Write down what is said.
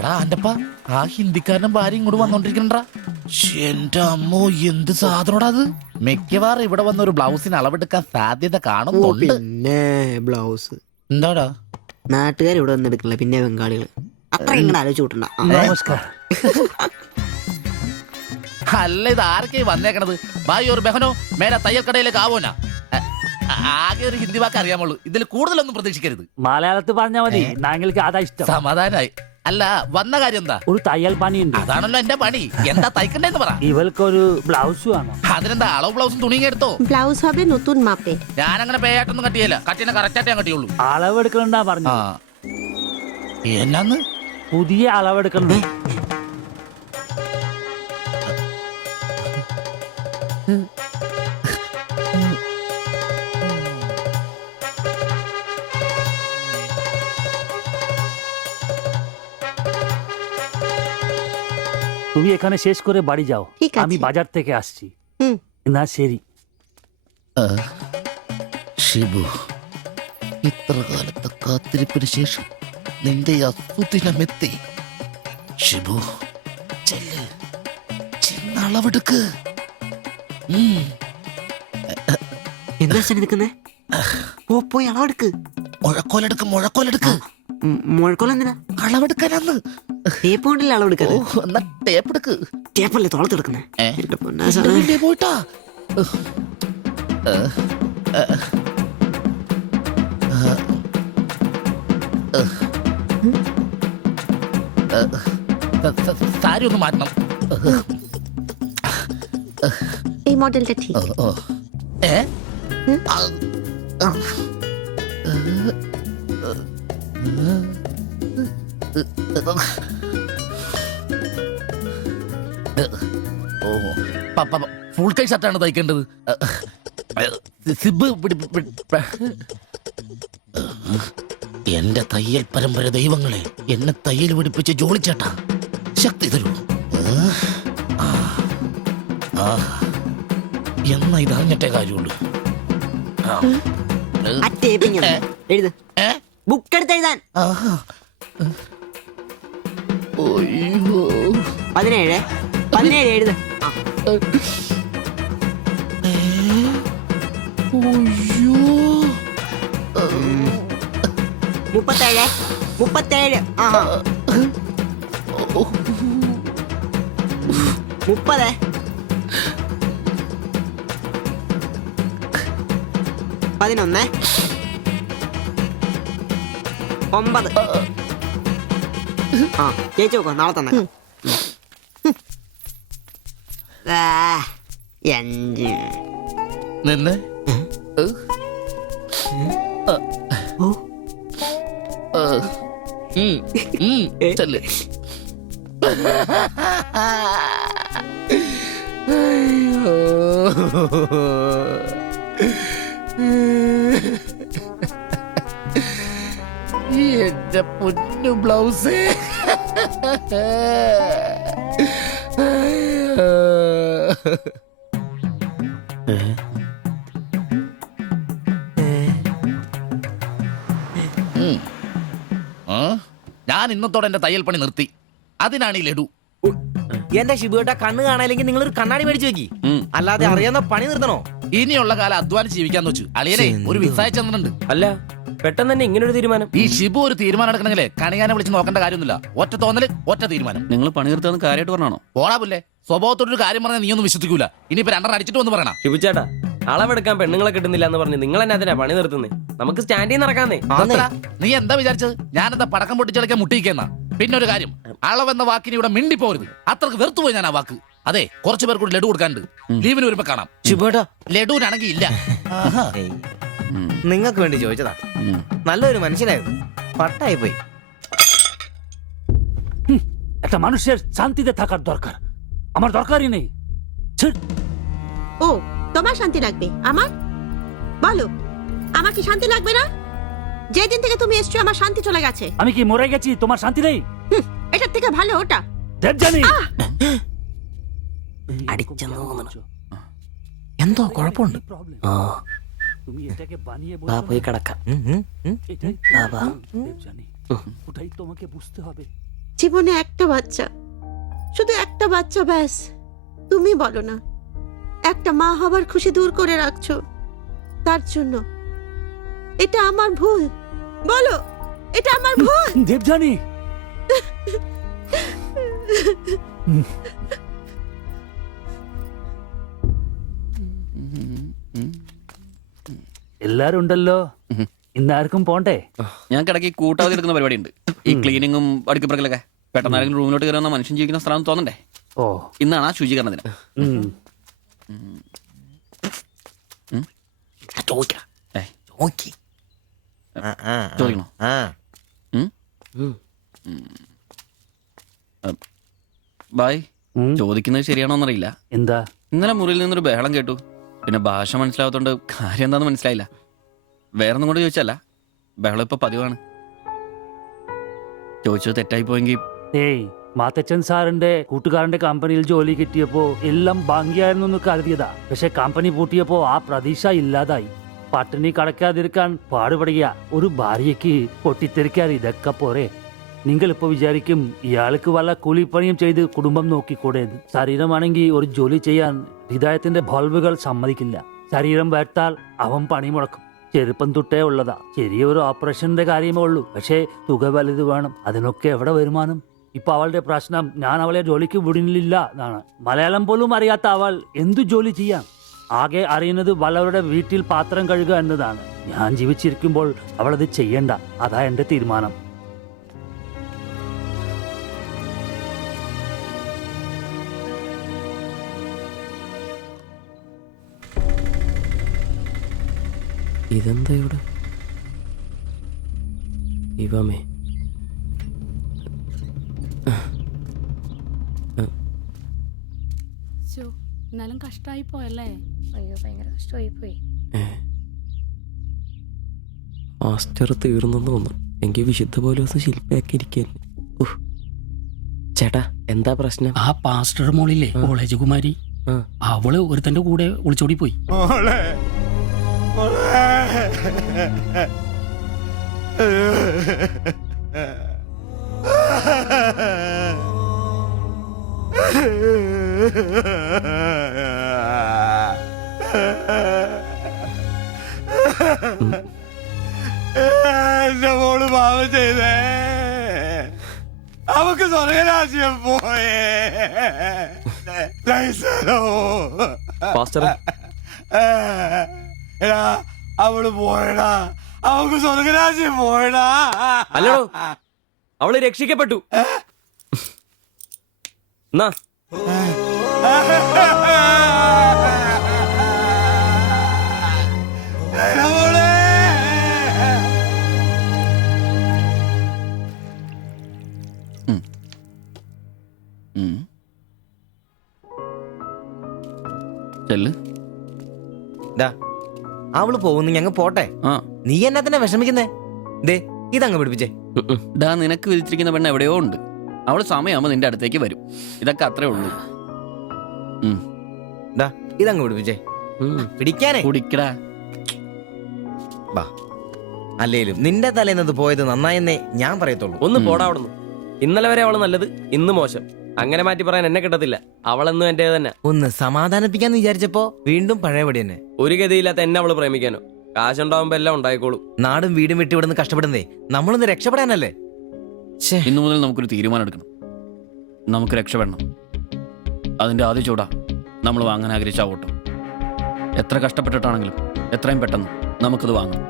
എടാ ആന്റപ്പ, ആ ഹിന്ദിക്കാരനും ഭാര്യ ഇങ്ങോട്ട് വന്നോണ്ടിരിക്കണ്ടാ. എന്റെ അമ്മോ, എന്ത് സാധനോടാ അത്. മിക്കവാറും ഇവിടെ വന്ന ഒരു ബ്ലൗസിന് അളവെടുക്കാൻ സാധ്യത കാണുന്നുണ്ട്. പിന്നെ ബ്ലൗസ് എന്താടാ നാട്ടുകാർ ഇവിടെ വന്ന് എടുക്കില്ല, പിന്നെ ബംഗാളികൾ അത്ര ഇങ്ങനെ ആലോചിച്ച് കൂട്ടണ്ട. നമസ്കാരം. അല്ല, ഇത് ആരൊക്കെ വന്നേക്കണത്? ഭായി ഒരു ബഹനോ മേലെ തയ്യൽ കടയിലേക്ക് ആവോനാ. ആകെ ഒരു ഹിന്ദി വാക്ക് അറിയാമുള്ളൂ, ഇതിൽ കൂടുതലൊന്നും പ്രതീക്ഷിക്കരുത്. മലയാളത്തിൽ പറഞ്ഞാൽ മതി, ഞങ്ങൾക്ക് അതാ ഇഷ്ടം. സമാധാനായി. അല്ല, വന്ന കാര്യം എന്താ? ഒരു തയ്യൽ പണിയുണ്ട്. അതാണല്ലോ എന്റെ പണി. എന്താ തയ്ക്കണ്ടേന്ന് പറ. ഇവൾക്കൊരു ബ്ലൗസ് വേണം. അതിനെന്താ അളവ് ബ്ലൗസും തുണിയും എടുത്തോ? ব্লাউজ হবে নতুন মাপে। ഞാനങ്ങനെ പേയായിട്ടൊന്നും കട്ടിയല്ല, കട്ടിനെ കറക്റ്റായിട്ട് ഞാൻ കട്ടിയുള്ളൂ. അളവെടുക്കണ്ടാ പറഞ്ഞു. എന്നാന്ന്? പുതിയ അളവെടുക്കണം. তুমি এখানে শেষ করে বাড়ি যাও, ঠিক আছে। আমি বাজার থেকে আসছি। হুম। না ശരി. ഷിബു, ഇത്ര കാലത്തെ കാത്തിരിപ്പിന് ശേഷം നിന്റെ അസുദിനമെത്തി. ഷിബു, ചെല്ല്, ചെന്നളവെടുക്ക്. എന്താ നിൽക്കുന്നേ? പോയി അളവെടുക്ക്. മുഴക്കോലെടുക്ക്, മുഴക്കോലെടുക്ക്. മുഴക്കോല എന്തിനാ? അളവെടുക്കാനാന്ന്. ടേപ്പ് കൊണ്ടല്ലേ അളവെടുക്കാൻ? എന്നാ ടേപ്പ് എടുക്ക്. ടേപ്പല്ലേ തോളത്തെടുക്കുന്നേ? പോയിട്ടാ. സാരി ഒന്ന് മാറ്റണം. এই মডেলটা ঠিক। ഫുൾ കൈ ഷർട്ടാണ് തയ്ക്കേണ്ടത്. സിബ് എന്റെ തയ്യൽ പരമ്പര ദൈവങ്ങളെ, എന്നെ തയ്യൽ പിടിപ്പിച്ച് ജോളിച്ചേട്ടാ, ശക്തി തരൂ. എന്നാ ഇതറിഞ്ഞിട്ടേ കാര്യമുള്ളൂ. ബുക്ക് എടുത്ത് എഴുതാൻ 17 എഴുത്. 37. 30. 11. 9. ചേച്ചി നോക്കോ, നാളെ തന്നെ. 5. നിന്ന് ചെല്ല്. എന്റെ പൊന്നു ബ്ലൗസ്. ഞാൻ ഇന്നത്തോടെ എന്റെ തയ്യൽ പണി നിർത്തി. അതിനാണ് ഈ ലഡു. എന്റെ ഷിബുട്ട കണ്ണ് കാണാനില്ലെങ്കിൽ നിങ്ങൾ ഒരു കണ്ണാടി മേടിച്ചു വെക്കി, അല്ലാതെ അറിയാവുന്ന പണി നിർത്തണോ? ഇനിയുള്ള കാലം അധ്വാനം ജീവിക്കാന്ന് വെച്ചു. അളിയനെ ഒരു വിസായ ചെന്നിട്ടുണ്ട്. അല്ല, പെട്ടെന്ന് തന്നെ ഇങ്ങനെ ഒരു തീരുമാനം. ഈ ഷിബു ഒരു തീരുമാനം എടുക്കണമെങ്കിലേ കണിയാനെ വിളിച്ച് നോക്കേണ്ട കാര്യമൊന്നുമില്ല. ഒറ്റ തോന്നല്, ഒറ്റ തീരുമാനം. നിങ്ങൾ പണി നിർത്താന്ന് കാര്യമായിട്ട് പറഞ്ഞാണോ? പോടാ പുല്ലേ, സ്വഭാവത്തോടൊരു കാര്യം പറഞ്ഞാൽ നീ ഒന്നും വിശ്വസിക്കൂല. ഇനിയിപ്പോ 2 അടിച്ചിട്ട് വന്ന് പറയണം. ഷിബുച്ചേട്ടാ, അളവെടുക്കാൻ പെണ്ണുങ്ങളെ കിട്ടുന്നില്ല എന്ന് പറഞ്ഞ് നിങ്ങൾ തന്നെ അതിനാ പണി നിർത്തുന്നേ. നമുക്ക് സ്റ്റാൻഡിൽ നടക്കാന്നേ. നീ എന്താ വിചാരിച്ചത്? ഞാനെന്താ പടക്കം പൊട്ടിച്ചടക്കാൻ മുട്ടിയിക്കുന്ന? പിന്നെ ഒരു കാര്യം, അളവെന്ന വാക്കിന് ഇവിടെ മിണ്ടിപ്പോരുത്. അത്രക്ക് വെറുത്തുപോയി ഞാൻ ആ വാക്ക്. അതെ, കുറച്ചു പേർ കൂടി ലഡു കൊടുക്കാനുണ്ട്. ലീവിന് വരുമ്പോ കാണാം. ഷിബുട്ടാ, ലഡുവിനാണെങ്കിൽ ഇല്ല. നിങ്ങൾക്ക് വേണ്ടി ചോദിച്ചതാ. നല്ലൊരു മനുഷ്യനായിരുന്നു, പട്ടായി പോയി. একটা মানুষের শান্তিতে থাকার দরকার, আমার দরকারই নেই। ও, তোমার শান্তি লাগবে? আমার বলো, আমার কি শান্তি লাগবে না? যেদিন থেকে তুমি এসছো আমার শান্তি চলে গেছে। আমি কি মরে গেছি? তোমার শান্তি নেই? এটার থেকে ভালো ওটা। দেবজানি, എന്തോ കുഴപ്പമുണ്ട്. তুমি এটাকে বানিয়ে പോയി കിടക്കാം. দেবজানি, ওটাই তোমাকে বুঝতে হবে। জীবনে একটা বাচ্চা, শুধু একটা বাচ্চা, ব্যাস। তুমি বলো না, একটা মা হবার খুশি দূর করে রাখছো তার জন্য। এটা আমার ভুল, বলো এটা আমার ভুল? দেবযানী, എല്ലാരും ഉണ്ടല്ലോ, ഇന്നാർക്കും പോണ്ടേ? ഞങ്ങൾക്ക് ഇടയ്ക്ക് കൂട്ടാതെ എടുക്കുന്ന പരിപാടി ഉണ്ട്. ഈ ക്ലീനിങ്ങും അടുക്കപ്പുറക്കലൊക്കെ. പെട്ടെന്ന് ആരെങ്കിലും റൂമിലോട്ട് കയറുന്ന മനുഷ്യൻ ജീവിക്കുന്ന സ്ഥലം തോന്നണ്ടേ? ഓ, ഇന്നാണ് ആ ശുചീകരണത്തിന്. ഉം. ചോദിക്കണോ? ബായ്, ഉം. ചോദിക്കുന്നത് ശരിയാണോന്നറിയില്ല. എന്താ? ഇന്നലെ മുറിയിൽ നിന്നൊരു ബഹളം കേട്ടു. പിന്നെ ഭാഷ മനസ്സിലാവാത്തോണ്ട് കാര്യം എന്താന്ന് മനസ്സിലായില്ല. വേറൊന്നും കൊണ്ട് ചോദിച്ചല്ല, ബഹളം ഇപ്പൊ പതിവാണ്. ചോദിച്ചത് തെറ്റായി പോയെങ്കിൽ ഏയ്, മാത്തച്ചൻ സാറിന്റെ കൂട്ടുകാരന്റെ കമ്പനിയിൽ ജോലി കിട്ടിയപ്പോ എല്ലാം ഭംഗിയായിരുന്നു എന്ന് കരുതിയതാ. പക്ഷെ കമ്പനി പൂട്ടിയപ്പോ ആ പ്രതീക്ഷ ഇല്ലാതായി. പട്ടിണി കടക്കാതിരിക്കാൻ പാടുപെടുക. ഒരു ഭാര്യയ്ക്ക് പൊട്ടിത്തെറിക്കാൻ ഇതൊക്കെ പോരെ? നിങ്ങളിപ്പോ വിചാരിക്കും ഇയാൾക്ക് വല്ല കൂലിപ്പണിയും ചെയ്ത് കുടുംബം നോക്കിക്കൂടെ? ശരീരമാണെങ്കിൽ ഒരു ജോലി ചെയ്യാൻ ഹൃദയത്തിന്റെ ബൾബുകൾ സമ്മതിക്കില്ല. ശരീരം വേട്ടാൽ അവൻ പണി മുടക്കും. ചെറുപ്പം തൊട്ടേ ഉള്ളതാ. ചെറിയൊരു ഓപ്പറേഷന്റെ കാര്യമേ ഉള്ളൂ, പക്ഷേ തുക വലുത് വേണം. അതിനൊക്കെ എവിടെ വരുമാനം? ഇപ്പൊ അവളുടെ പ്രശ്നം ഞാൻ അവളെ ജോലിക്ക് വിടുന്നില്ല എന്നാണ്. മലയാളം പോലും അറിയാത്ത അവൾ എന്തു ജോലി ചെയ്യാം? ആകെ അറിയുന്നത് വല്ലവരുടെ വീട്ടിൽ പാത്രം കഴുകുക എന്നതാണ്. ഞാൻ ജീവിച്ചിരിക്കുമ്പോൾ അവളത് ചെയ്യണ്ട. അതാ എന്റെ തീരുമാനം. ഇതെന്താ ഇവിടെ? ഇവമേ എന്നാലും കഷ്ടായി പോയല്ലേ? അയ്യോ, ഭയങ്കര കഷ്ടമായി പോയി. മാസ്റ്റർ തീർന്നെന്ന് തോന്നുന്നു. എനിക്ക് വിശുദ്ധ പോലെ ശില്പയാക്കി ഇരിക്കാൻ. ചേട്ടാ, എന്താ പ്രശ്നം? ആ പാസ്റ്റർ മോളില്ലേ, കോളേജ് കുമാരി, അവള് ഒരുത്തന്റെ കൂടെ ഒളിച്ചോടി പോയി. എന്റെ മോള് പാവം ചെയ്തേ. അവക്ക് സ്വർഗരാജ്യം പോയേ. എടാ, അവള് പോയടാ. അവക്ക് സ്വർഗരാജ്യം പോയടാ. അല്ലടോ, അവള് രക്ഷിക്കപ്പെട്ടു. എന്നാ ചെല്ല്. അവള് പോകുന്നു, ഞങ്ങ പോട്ടെ. ആ നീ എന്നാ തന്നെ വിഷമിക്കുന്നേ? ദേ, ഇതങ്ങ് പിടിപ്പിച്ചേ. ഡാ, നിനക്ക് വിധിച്ചിരിക്കുന്ന പെണ്ണ് എവിടെയോ ഉണ്ട്. അവള് സമയമാകുമ്പോ നിന്റെ അടുത്തേക്ക് വരും. ഇതൊക്കെ അത്രേ ഉള്ളൂ. ഇതങ്ങ് പിടിപ്പിച്ചേ. പിടിക്കാനേ കുടിക്കടാ. ബാ, അല്ലേലും നിന്റെ തലേന്നത് പോയത് നന്നായെന്നേ ഞാൻ പറയത്തുള്ളൂ. ഒന്ന് പോടാ അവിടുന്ന്. ഇന്നലെ വരെ അവള് നല്ലത്, ഇന്ന് മോശം. അങ്ങനെ മാറ്റി പറയാൻ എന്നെ കിട്ടത്തില്ല. അവളെന്നും എന്റെ തന്നെ. ഒന്ന് സമാധാനിപ്പിക്കാന്ന് വിചാരിച്ചപ്പോ വീണ്ടും പഴയപടി തന്നെ. ഒരു ഗതിയില്ലാത്ത എന്നെ അവള് പ്രേമിക്കാനോ? കാശുണ്ടാവുമ്പോ എല്ലാം ഉണ്ടായിക്കോളും. നാടും വീടും വിട്ട് ഇവിടുന്ന് കഷ്ടപ്പെടുന്നേ നമ്മളൊന്ന് രക്ഷപ്പെടാനല്ലേ. ഇന്നു മുതൽ നമുക്കൊരു തീരുമാനം എടുക്കണം. നമുക്ക് രക്ഷപ്പെടണം. അതിന്റെ ആദ്യ ചൂടാ നമ്മൾ വാങ്ങാൻ ആഗ്രഹിച്ച ഓട്ടം. എത്ര കഷ്ടപ്പെട്ടിട്ടാണെങ്കിലും എത്രയും പെട്ടെന്ന് നമുക്കത് വാങ്ങണം.